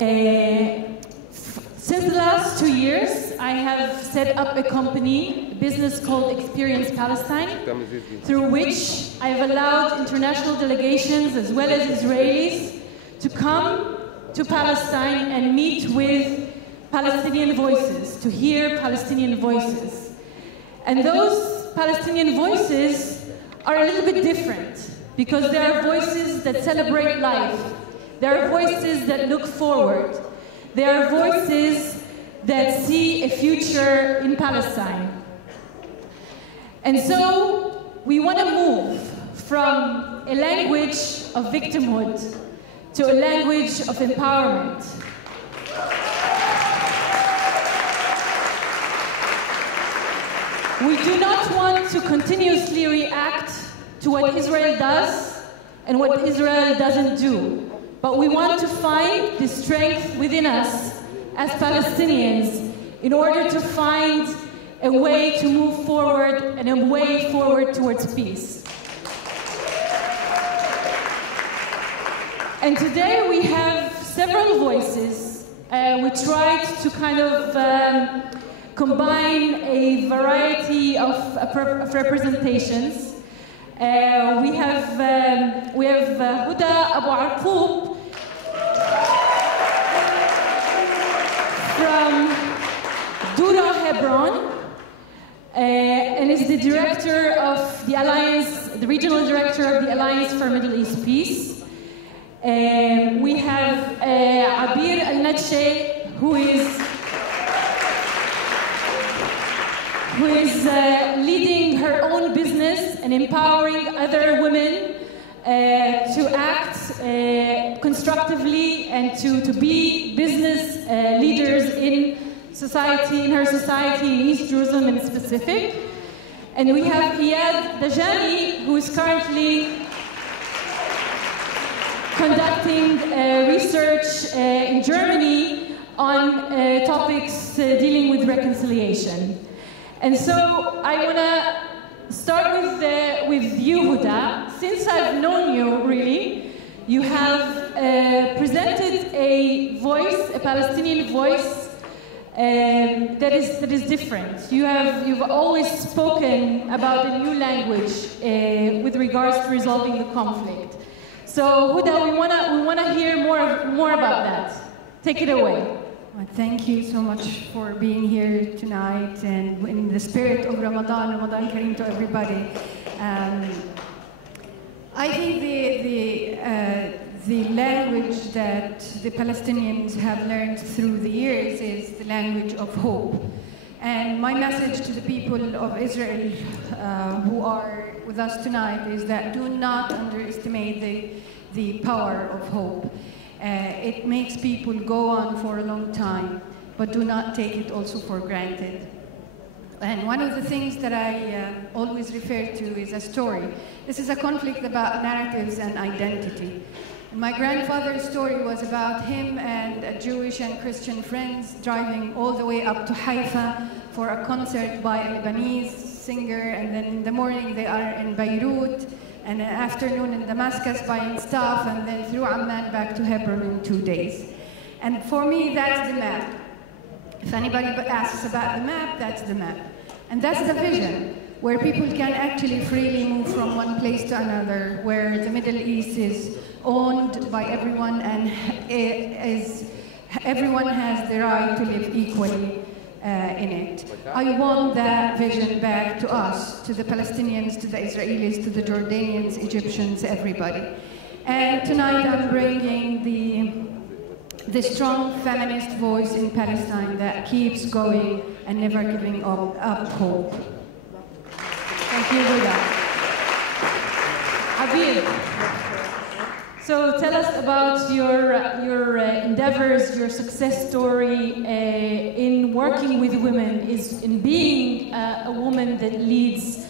Since the last 2 years, I have set up a company, a business called Expeirence Palestine, through which I have allowed international delegations as well as Israelis to come to Palestine and meet with Palestinian voices, to hear Palestinian voices. And those Palestinian voices are a little bit different because they are voices that celebrate life. They are voices that look forward. They are voices that see a future in Palestine. And so we want to move from a language of victimhood to a language of empowerment. We do not want to continuously react to what Israel does and what Israel doesn't do. But we want to find the strength within us as Palestinians in order to find a way to move forward and a way forward towards peace. And today we have several voices. We tried to kind of combine a variety of representations. We have Huda Abuarqoub from Dura Hebron, and is the director of the Alliance, the regional director of the Alliance for Middle East Peace. We have Abeer Natsheh, who is leading her own business and empowering other women to act constructively and to be business leaders in society, in her society, in East Jerusalem in specific. And we have Dajani, who is currently conducting research in Germany on topics dealing with reconciliation. And so I want to start with you, Huda. Since I've known you, really, you have presented a voice, a Palestinian voice that is different. You've always spoken about a new language with regards to resolving the conflict. So, Huda, we wanna hear more about that. Take it away. Thank you so much for being here tonight, and in the spirit of Ramadan Kareem to everybody. I think the language that the Palestinians have learned through the years is the language of hope. And my message to the people of Israel who are with us tonight is that do not underestimate the power of hope. It makes people go on for a long time, but do not take it also for granted. And one of the things that I always refer to is a story. This is a conflict about narratives and identity. My grandfather's story was about him and Jewish and Christian friends driving all the way up to Haifa for a concert by a Lebanese singer, and then in the morning they are in Beirut, and in the afternoon in Damascus buying stuff, and then through Amman back to Hebron in 2 days. And for me, that's the map. If anybody asks about the map, that's the map. And that's the vision, where people can actually freely move from one place to another, where the Middle East is owned by everyone and everyone has the right to live equally in it. I want that vision back to us, to the Palestinians, to the Israelis, to the Jordanians, Egyptians, everybody. And tonight I'm bringing the strong feminist voice in Palestine that keeps going and never giving up hope. Thank you, Huda. Abeer. So tell us about your endeavors, your success story in working with women, in being a woman that leads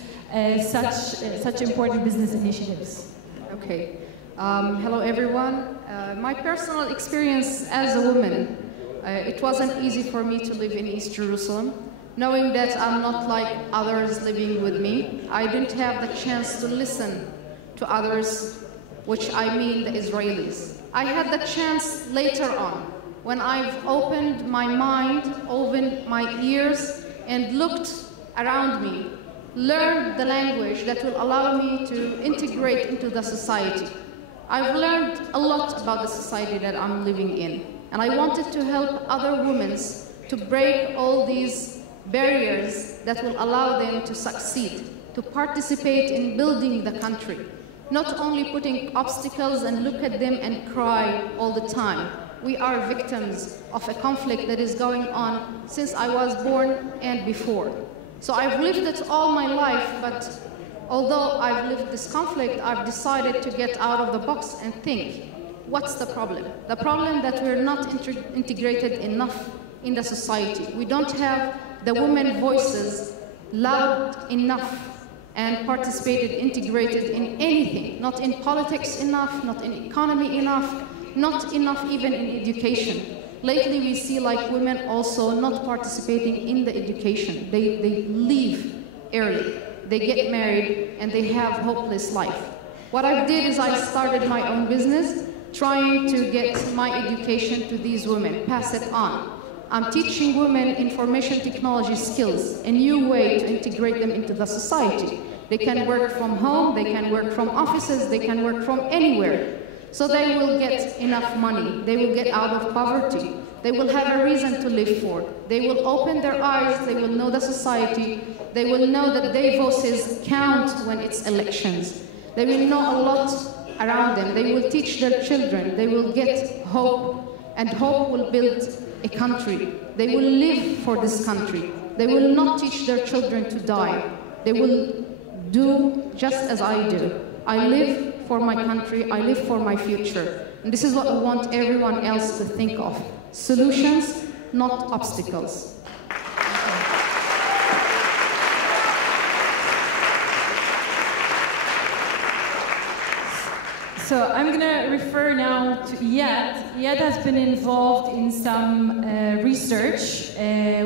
such important business initiatives. Okay. Hello, everyone. My personal experience as a woman, it wasn't easy for me to live in East Jerusalem, knowing that I'm not like others living with me. I didn't have the chance to listen to others, which I mean the Israelis. I had the chance later on when I've opened my mind, opened my ears, and looked around me, learned the language that will allow me to integrate into the society. I've learned a lot about the society that I'm living in, and I wanted to help other women to break all these barriers that will allow them to succeed, to participate in building the country, not only putting obstacles and look at them and cry all the time. We are victims of a conflict that is going on since I was born and before. So I've lived it all my life, but although I've lived this conflict, I've decided to get out of the box and think, what's the problem? The problem that we're not integrated enough in the society. We don't have the women voices loud enough and participated, integrated in anything, not in politics enough, not in economy enough, not enough even in education. Lately we see like women also not participating in the education. They leave early, they get married, and they have hopeless life. What I did is I started my own business, trying to get my education to these women, pass it on. I'm teaching women information technology skills, a new way to integrate them into the society. They can work from home, they can work from offices, they can work from anywhere. So they will get enough money, they will get out of poverty, they will have a reason to live for. They will open their eyes, they will know the society, they will know that their voices count when it's elections. They will know a lot around them, they will teach their children, they will get hope, and hope will build a country. They will live for this country. They will not teach their children to die. They will do just as I do. I live for my country, I live for my future. And this is what we want everyone else to think of. Solutions, not obstacles. So I'm going to refer now to Iyad. Iyad has been involved in some research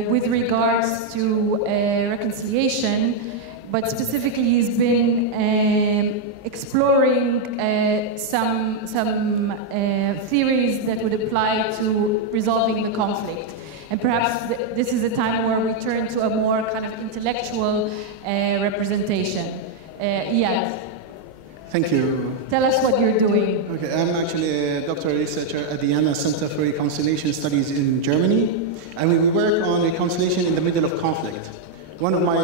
with regards to reconciliation, but specifically he's been exploring some theories that would apply to resolving the conflict. And perhaps this is a time where we turn to a more kind of intellectual representation. Iyad. Thank you. Tell us what you're doing. Okay, I'm actually a doctoral researcher at the Jena Center for Reconciliation Studies in Germany, and we work on reconciliation in the middle of conflict. One of my,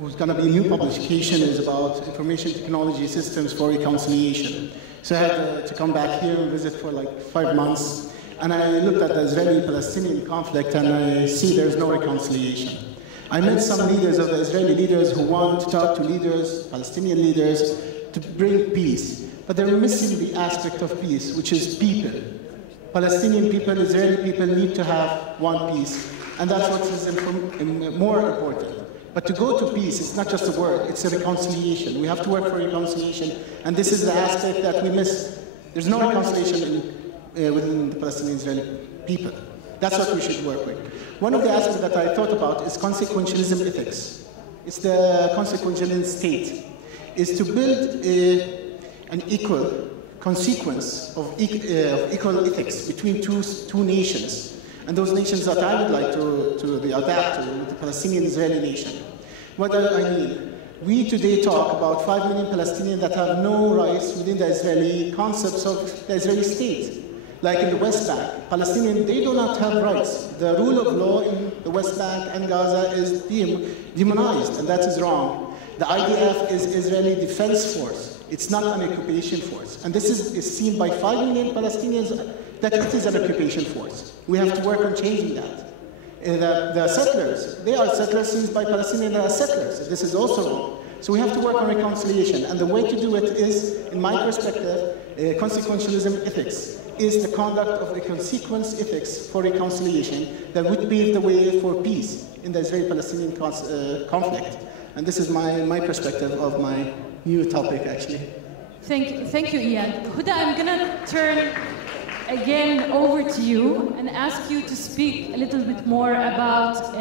who's going to be a new publication, is about information technology systems for reconciliation. So I had to come back here and visit for like 5 months, and I looked at the Israeli-Palestinian conflict, and I see there's no reconciliation. I met some leaders of the Israeli leaders who want to talk to leaders, Palestinian leaders, to bring peace. But they're missing the aspect of peace, which is people. Palestinian people, Israeli people need to have one peace. And that's what is more important. But to go to peace, it's not just a word, it's a reconciliation. We have to work for reconciliation. And this is the aspect that we miss. There's no reconciliation within the Palestinian-Israeli people. That's what we should work with. One of the aspects that I thought about is consequentialism ethics. It's the consequentialism state. Is to build an equal consequence of equal ethics between two nations. And those nations that I would like to adapt to, the Palestinian-Israeli nation. What do I mean? We today talk about 5 million Palestinians that have no rights within the Israeli concepts of the Israeli state. Like in the West Bank, Palestinians, they do not have rights. The rule of law in the West Bank and Gaza is demonized, and that is wrong. The IDF is Israeli Defense Force. It's not an occupation force. And this is seen by 5 million Palestinians that it is an occupation force. We have to work on changing that. The settlers, they are settlers since by Palestinians they are settlers. This is also wrong. So we have to work on reconciliation. And the way to do it is, in my perspective, consequentialism ethics is the conduct of a consequence ethics for reconciliation that would pave the way for peace in the Israeli-Palestinian conflict. And this is my perspective of my new topic, actually. Thank you, Iyad. Huda, I'm going to turn again over to you and ask you to speak a little bit more about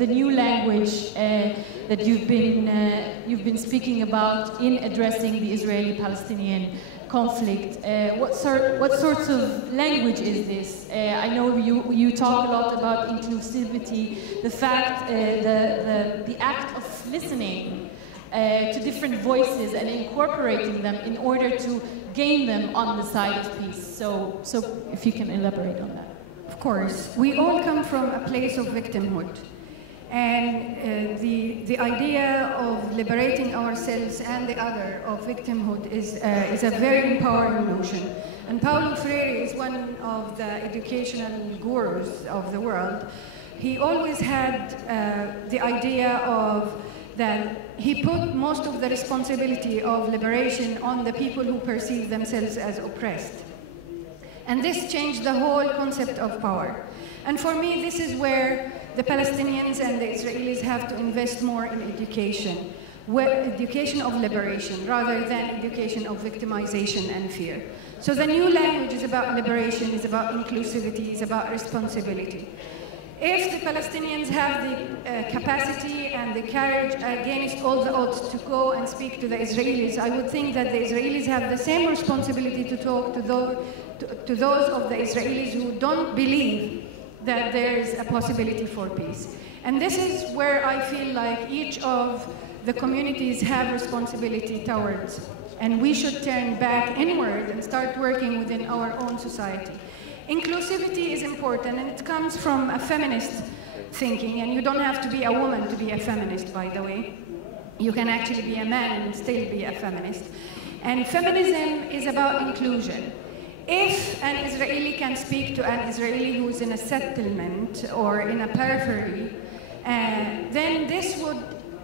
the new language that you've been speaking about in addressing the Israeli-Palestinian conflict? What sorts of language is this? I know you talk a lot about inclusivity, the fact, the act of listening to different voices and incorporating them in order to gain them on the side of peace. So if you can elaborate on that. Of course, we all come from a place of victimhood. And the idea of liberating ourselves and the other of victimhood is a very empowering notion. And Paulo Freire is one of the educational gurus of the world. He always had the idea of that he put most of the responsibility of liberation on the people who perceive themselves as oppressed. And this changed the whole concept of power. And for me, this is where the Palestinians and the Israelis have to invest more in education, education of liberation, rather than education of victimization and fear. So the new language is about liberation, is about inclusivity, is about responsibility. If the Palestinians have the capacity and the courage against all the odds to go and speak to the Israelis, I would think that the Israelis have the same responsibility to talk to those of the Israelis who don't believe that there is a possibility for peace. And this is where I feel like each of the communities have responsibility towards, and we should turn back inward and start working within our own society. Inclusivity is important, and it comes from a feminist thinking, and you don't have to be a woman to be a feminist, by the way. You can actually be a man and still be a feminist. And feminism is about inclusion. If an Israeli can speak to an Israeli who's in a settlement or in a periphery, then this would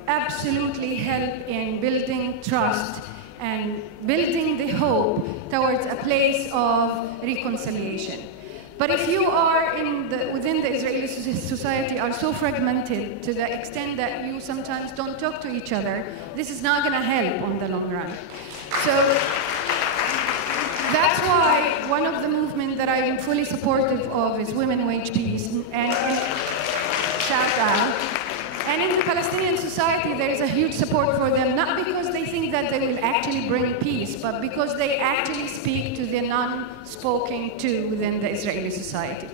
absolutely help in building trust and building the hope towards a place of reconciliation. But if you are within the Israeli society are so fragmented to the extent that you sometimes don't talk to each other, this is not going to help on the long run. So that's why one of the movements that I am fully supportive of is Women Wage Peace, and shout out. And in the Palestinian society, there is a huge support for them, not because they think that they will actually bring peace, but because they actually speak to the non-spoken to within the Israeli society.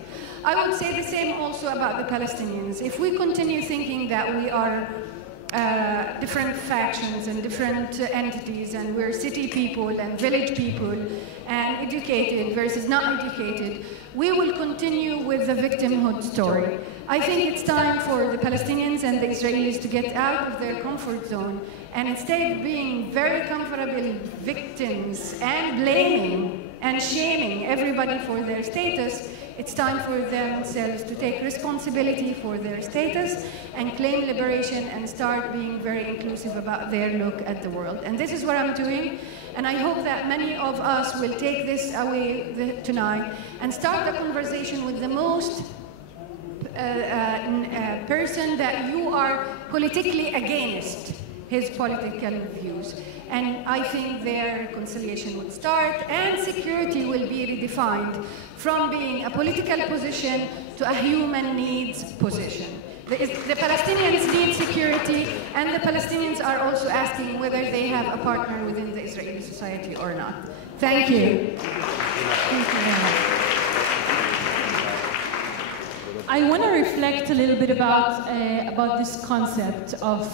I would say the same also about the Palestinians. If we continue thinking that we are different factions and different entities, and we're city people and village people, and educated versus not educated, we will continue with the victimhood story. I think it's time for the Palestinians and the Israelis to get out of their comfort zone, and instead of being very comfortable victims and blaming and shaming everybody for their status, it's time for themselves to take responsibility for their status and claim liberation and start being very inclusive about their look at the world. And this is what I'm doing, and I hope that many of us will take this away tonight and start the conversation with the most person that you are politically against his political views. And I think their reconciliation would start, and security will be redefined from being a political position to a human needs position. The Palestinians need security, and the Palestinians are also asking whether they have a partner within the Israeli society or not. Thank you. Thank you very much. I want to reflect a little bit about this concept of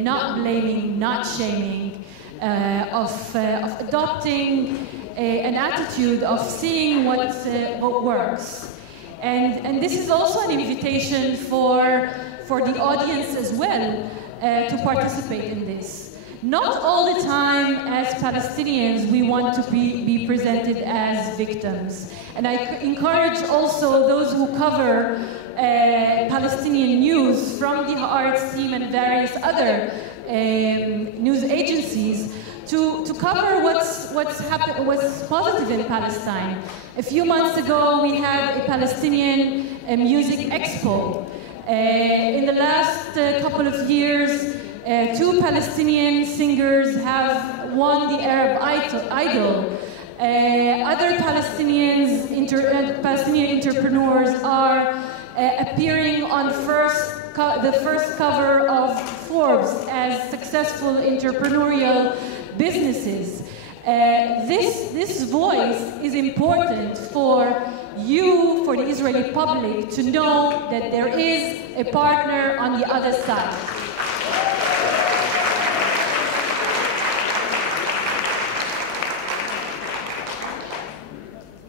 not blaming, not shaming, of adopting an attitude of seeing what works, and this is also an invitation for the audience as well to participate in this. Not all the time, as Palestinians, we want to be presented as victims. And I encourage also those who cover Palestinian news from the Haaretz team and various other news agencies to cover what's happened, what's positive in Palestine. A few months ago, we had a Palestinian music expo. In the last couple of years, 2 Palestinian singers have won the Arab Idol. Other Palestinian entrepreneurs are appearing on the first cover of Forbes as successful entrepreneurial businesses. This voice is important for you, for the Israeli public, to know that there is a partner on the other side.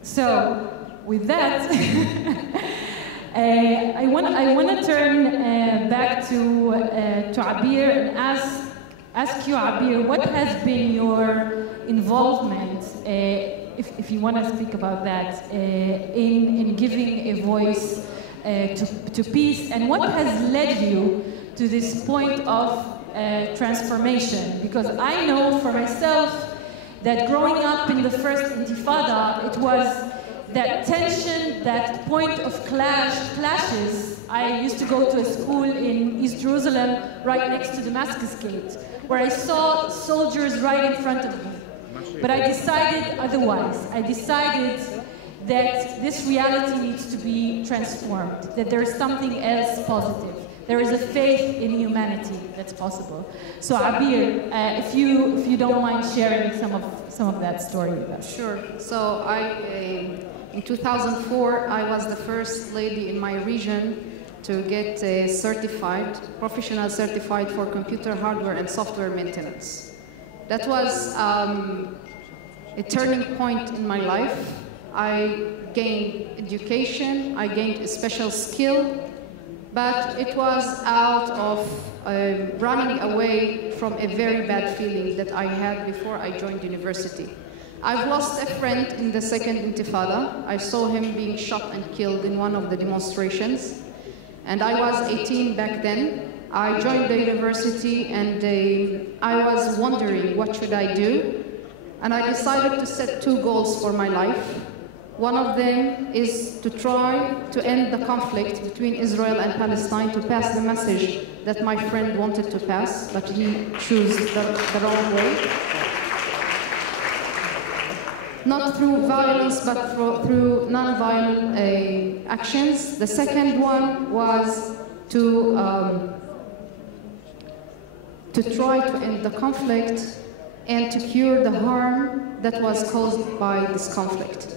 So, with that, I want to turn back to Abeer and ask you, Abeer, what has been your involvement, if you want to speak about that, in giving a voice to peace, and what has led you to this point of transformation? Because I know for myself that growing up in the first Intifada, it was that tension, that point of clashes. I used to go to a school in East Jerusalem right next to Damascus Gate, where I saw soldiers right in front of me. But I decided otherwise. I decided that this reality needs to be transformed, that there is something else positive. There is a faith in humanity that's possible. So Abeer, if you don't mind sharing some of that story with us. Sure. So in 2004, I was the first lady in my region to get professional certified for computer hardware and software maintenance. That was a turning point in my life. I gained education, I gained a special skill, but it was out of running away from a very bad feeling that I had before I joined university. I've lost a friend in the second Intifada. I saw him being shot and killed in one of the demonstrations. And I was 18 back then. I joined the university and I was wondering, what should I do? And I decided to set 2 goals for my life. One of them is to try to end the conflict between Israel and Palestine, to pass the message that my friend wanted to pass, but he chose the wrong way. Not through violence, but through non-violent actions. The second one was to try to end the conflict and to cure the harm that was caused by this conflict.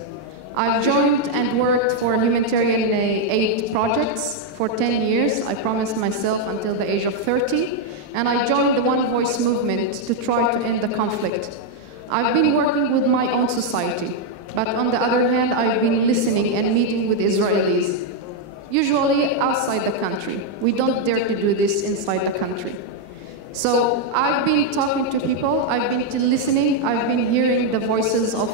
I've joined and worked for humanitarian aid projects for 10 years. I promised myself until the age of 30. And I joined the One Voice movement to try to end the conflict. I've been working with my own society, but on the other hand, I've been listening and meeting with Israelis, usually outside the country. We don't dare to do this inside the country. So I've been talking to people, I've been listening, I've been hearing the voices of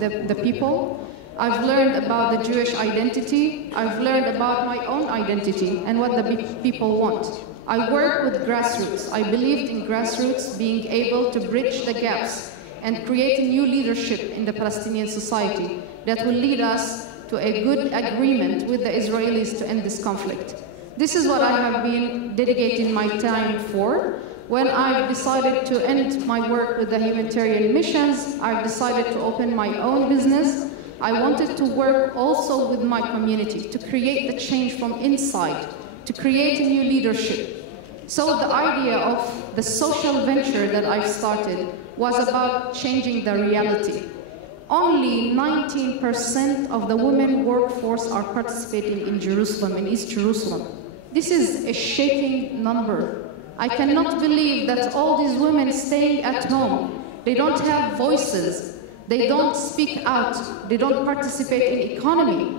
the people. I've learned about the Jewish identity, I've learned about my own identity and what the people want. I work with grassroots. I believed in grassroots being able to bridge the gaps and create a new leadership in the Palestinian society that will lead us to a good agreement with the Israelis to end this conflict. This is what I have been dedicating my time for. When I've decided to end my work with the humanitarian missions, I've decided to open my own business. I wanted to work also with my community to create the change from inside, to create a new leadership. So the idea of the social venture that I've started was about changing the reality. Only 19% of the women workforce are participating in Jerusalem, in East Jerusalem. This is a shaking number. I cannot believe that all these women staying at home, they don't have voices, they don't speak out, they don't participate in economy,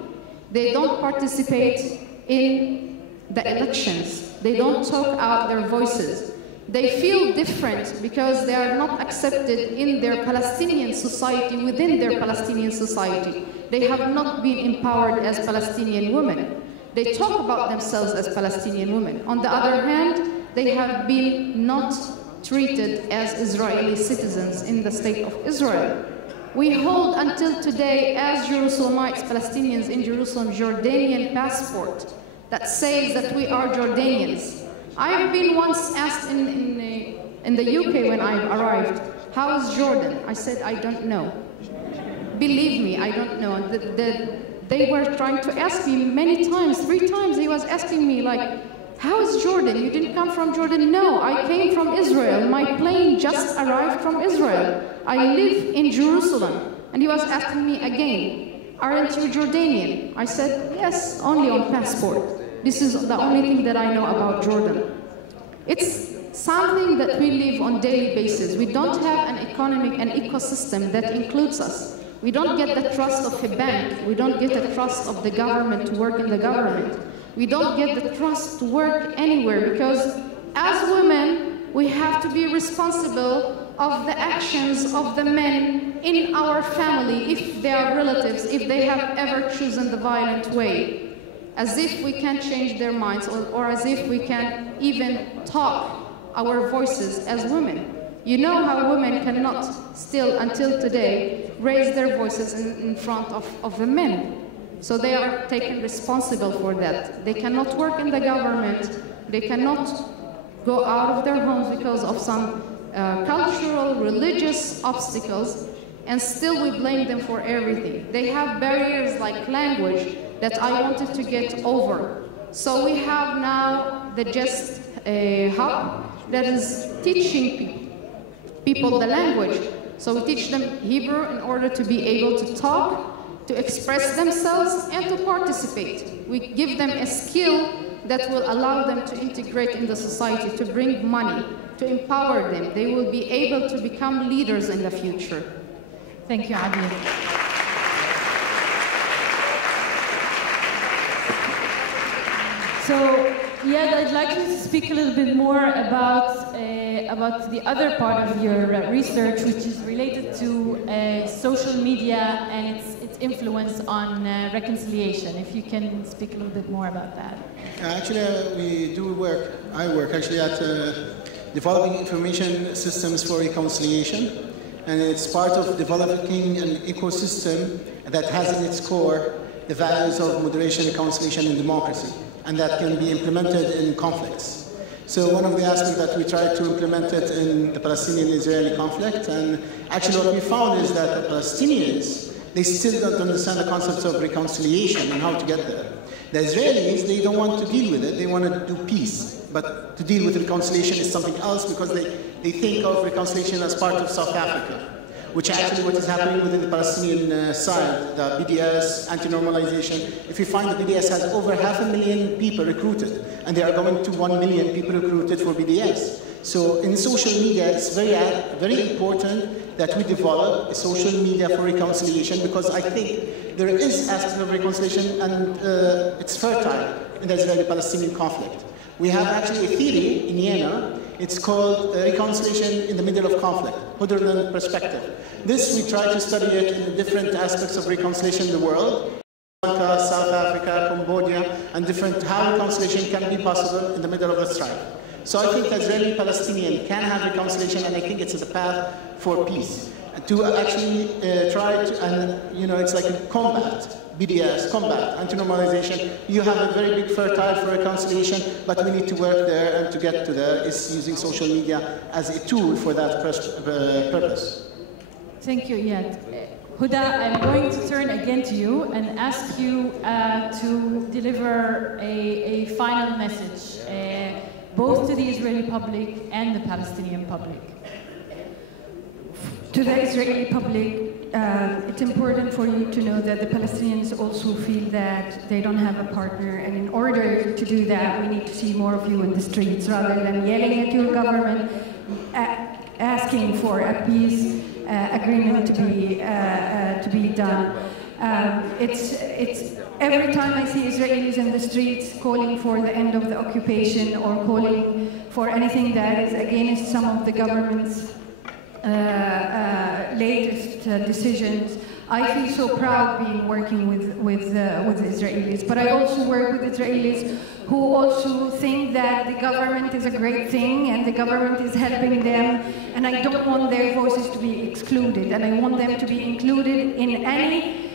they don't participate in the elections, they don't talk out their voices. They feel different because they are not accepted in their Palestinian society, within their Palestinian society. They have not been empowered as Palestinian women. They talk about themselves as Palestinian women. On the other hand, they have been not treated as Israeli citizens in the state of Israel. We hold until today, as Jerusalemites, Palestinians in Jerusalem, Jordanian passport that says that we are Jordanians. I've been once asked in the UK when I arrived, how is Jordan? I said, I don't know. Believe me, I don't know. They were trying to ask me many times, 3 times. He was asking me like, how is Jordan? You didn't come from Jordan? No, I came from Israel. My plane just arrived from Israel. I live in Jerusalem. And he was asking me again, aren't you Jordanian? I said, yes, only on passport. This is the only thing that I know about Jordan. It's something that we live on daily basis. We don't have an economic and ecosystem that includes us. We don't get the trust of a bank. We don't get the trust of the government to work in the government. We don't get the trust to work anywhere because as women, we have to be responsible of the actions of the men in our family, if they are relatives, if they have ever chosen the violent way. As if we can change their minds or as if we can even talk our voices as women. You know how women cannot still, until today, raise their voices in front of the men. So they are taken responsible for that. They cannot work in the government. They cannot go out of their homes because of some cultural, religious obstacles, and still we blame them for everything. They have barriers like language that I wanted to get over. So we have now the Just Hub that is teaching people the language. So we teach them Hebrew in order to be able to talk, to express themselves, and to participate. We give them a skill that will allow them to integrate in the society, to bring money, to empower them. They will be able to become leaders in the future. Thank you, Abeer. So, yeah, I'd like you to speak a little bit more about the other part of your research, which is related to social media and its influence on reconciliation. If you can speak a little bit more about that. Actually, we do work. I work actually at developing information systems for reconciliation, and it's part of developing an ecosystem that has in its core the values of moderation, reconciliation, and democracy, and that can be implemented in conflicts. So one of the aspects that we tried to implement it in the Palestinian-Israeli conflict, and actually what we found is that the Palestinians, they still don't understand the concepts of reconciliation and how to get there. The Israelis, they don't want to deal with it, they want to do peace. But to deal with reconciliation is something else because they think of reconciliation as part of South Africa, which actually what is happening within the Palestinian side, the BDS, anti-normalization. If you find the BDS has over 500,000 people recruited, and they are going to 1 million people recruited for BDS. So in social media, it's very important that we develop a social media for reconciliation, because I think there is aspect of reconciliation and it's fertile in the Israeli-Palestinian conflict. We have actually a theory in Jena. It's called reconciliation in the middle of conflict, Huda perspective. This, we try to study it in different aspects of reconciliation in the world. South Africa, Cambodia, and how reconciliation can be possible in the middle of the strife. So I think Israeli-Palestinian can have reconciliation, and I think it's a path for peace. To actually try to, and it's like a combat. BDS, combat, anti-normalization. You have a very big fertile for reconciliation, but we need to work there, and to get to there is using social media as a tool for that purpose. Thank you, Iyad. Huda, I'm going to turn again to you and ask you to deliver a final message, both to the Israeli public and the Palestinian public. To the Israeli public, it's important for you to know that the Palestinians also feel that they don't have a partner, and in order to do that, we need to see more of you in the streets rather than yelling at your government, asking for a peace agreement to be done. It's every time I see Israelis in the streets calling for the end of the occupation or calling for anything that is against some of the government's latest decisions, I feel so proud being working with Israelis. But I also work with Israelis who also think that the government is a great thing and the government is helping them, and I don't want their voices to be excluded, and I want them to be included in any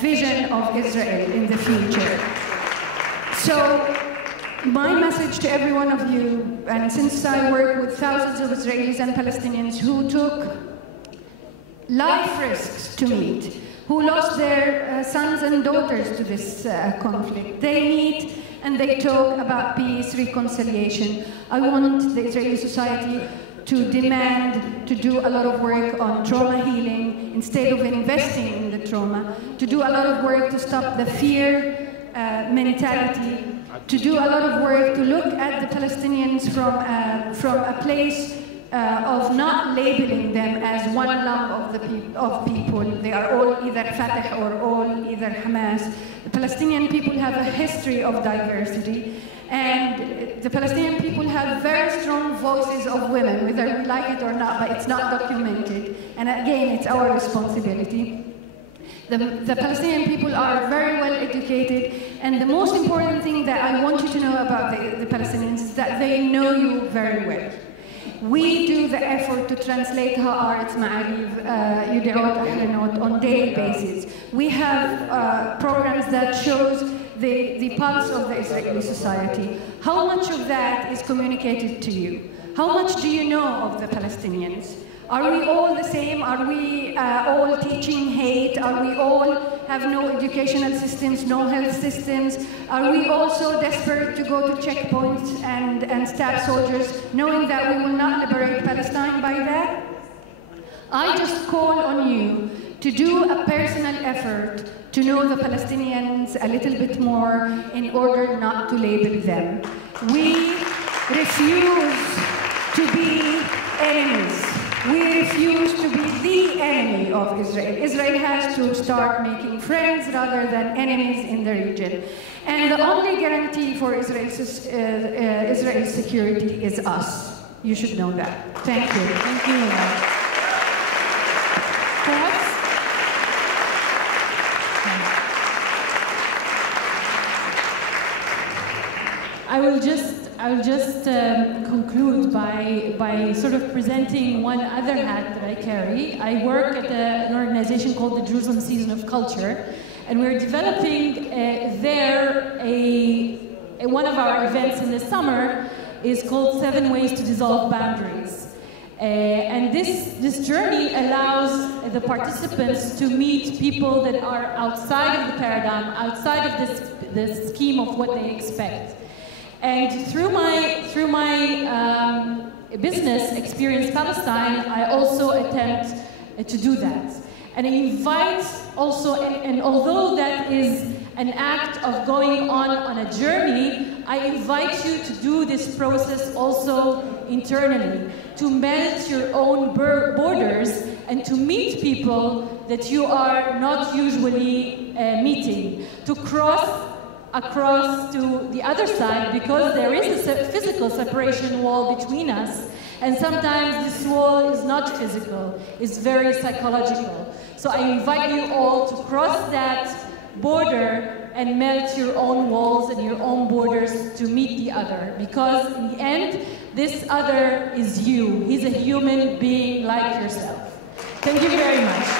vision of Israel in the future. So my message to every one of you, and since I work with thousands of Israelis and Palestinians who took life risks to meet, who lost their sons and daughters to this conflict, they need and they talk about peace, reconciliation. I want the Israeli society to demand to do a lot of work on trauma healing instead of investing in the trauma, to do a lot of work to stop the fear mentality, to do a lot of work to look at the Palestinians from a place of not labeling them as one lump of people. They are all either Fatah or all either Hamas. The Palestinian people have a history of diversity, and the Palestinian people have very strong voices of women, whether we like it or not, but it's not documented. And again, it's our responsibility. The Palestinian people are very well educated, and the most important thing that I want you to know about the Palestinians is that they know you very well. We do the effort to translate Haaretz, on daily basis. We have programs that shows the pulse of the Israeli society. How much of that is communicated to you? How much do you know of the Palestinians? Are we all the same? Are we all teaching hate? Are we all have no educational systems, no health systems? Are we also desperate to go to checkpoints and stab soldiers, knowing that we will not liberate Palestine by that? I just call on you to do a personal effort to know the Palestinians a little bit more in order not to label them. We refuse to be enemies. We refuse to be the enemy of Israel. Israel has to start making friends rather than enemies in the region. And the only guarantee for Israel's security is us. You should know that. Thank you. Thank you. Perhaps? I will just conclude by sort of presenting one other hat that I carry. I work at an organization called the Jerusalem Season of Culture, and we're developing one of our events in the summer is called 7 Ways to Dissolve Boundaries. And this journey allows the participants to meet people that are outside of the paradigm, outside of the scheme of what they expect. And through my business, Expeirence Palestine, I also attempt to do that. And I invite also, and although that is an act of going on a journey, I invite you to do this process also internally, to melt your own borders and to meet people that you are not usually meeting, to cross across to the other side, because there is a physical separation wall between us, and sometimes this wall is not physical, it's very psychological. So I invite you all to cross that border and melt your own walls and your own borders to meet the other, because in the end, this other is you. He's a human being like yourself. Thank you very much.